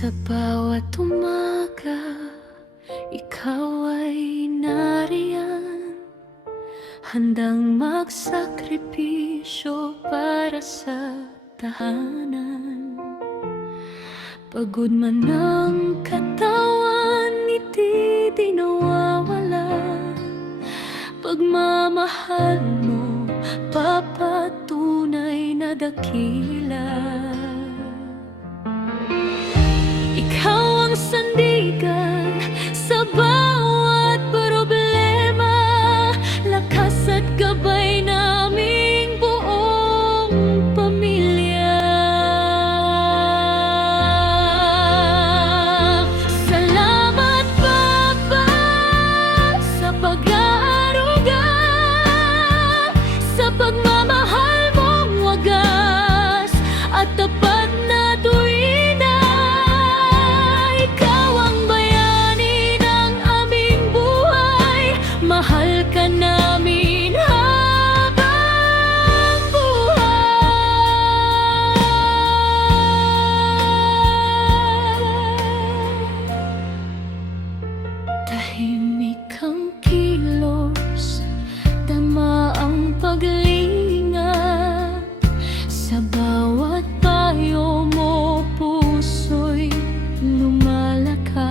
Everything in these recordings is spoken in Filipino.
Sa bawat umaga, ikaw ay nariyan, handang magsakripisyo para sa tahanan. Pagod man ang katawan, ngiti di nawawala. Pagmamahal mo, papatunay na dakila. Ikaw ang sandigan sa bawat problema, lakas at gabay naming buong pamilya. Salamat Papa sa pag-aaruga, sa pagmamahal mong wagas at tapat na tuwina. Ikaw ang bayani ng aming buhay, mahal ka namin habang buhay. Tahimik ang kilos, tama ang paglinga, sa bawat payo mo puso'y lumalakas.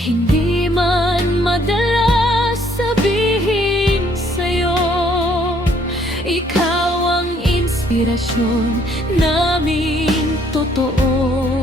Hindi man madalas sabihin sa'yo, ikaw ang inspirasyon naming totoo.